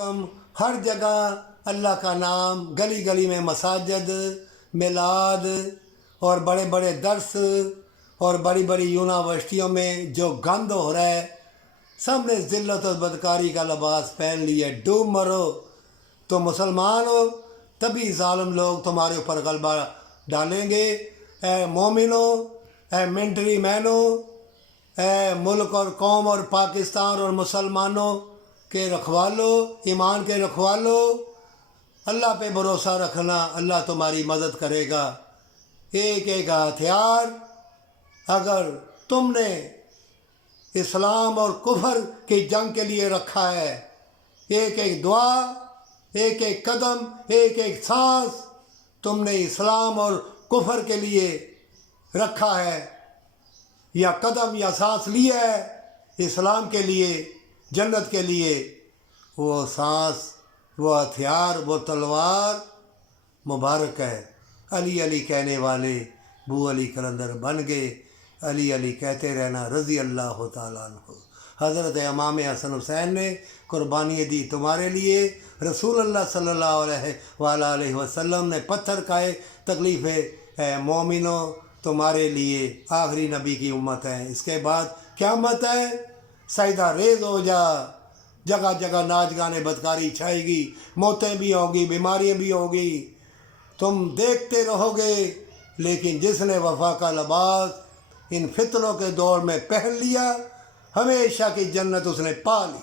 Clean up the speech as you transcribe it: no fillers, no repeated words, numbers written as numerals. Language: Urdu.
ہم ہر جگہ اللہ کا نام، گلی گلی میں مساجد، میلاد اور بڑے بڑے درس اور بڑی بڑی یونیورسٹیوں میں جو گند ہو رہا ہے، سب نے ذلت اور بدکاری کا لباس پہن لیا۔ ڈوب مرو، تو مسلمان ہو تبھی ظالم لوگ تمہارے اوپر غلبہ ڈالیں گے۔ اے مومنوں، اے منٹری مینوں، اے ملک اور قوم اور پاکستان اور مسلمانوں کے رکھوالو، ایمان کے رکھوالو، اللہ پہ بھروسہ رکھنا، اللہ تمہاری مدد کرے گا۔ ایک ایک ہتھیار اگر تم نے اسلام اور کفر کی جنگ کے لیے رکھا ہے، ایک ایک دعا، ایک ایک قدم، ایک ایک سانس تم نے اسلام اور کفر کے لیے رکھا ہے، یا قدم یا سانس لیا ہے اسلام کے لیے، جنت کے لیے، وہ سانس، وہ ہتھیار، وہ تلوار مبارک ہے۔ علی علی کہنے والے بو علی کلندر بن گئے، علی علی کہتے رہنا رضی اللہ تعالیٰ عنہ۔ حضرت امام حسن حسین نے قربانی دی تمہارے لیے، رسول اللہ صلی اللہ علیہ وسلم نے پتھر کھائے، تکلیف ہے مومنوں تمہارے لیے، آخری نبی کی امت ہے۔ اس کے بعد قیامت ہے، سجدہ ریز ہو جا، جگہ جگہ ناچ گانے بدکاری چھائے گی، موتیں بھی ہوں گی، بیماریاں بھی ہوں گی، تم دیکھتے رہو گے، لیکن جس نے وفا کا لباس ان فتنوں کے دور میں پہن لیا، ہمیشہ کی جنت اس نے پا لی۔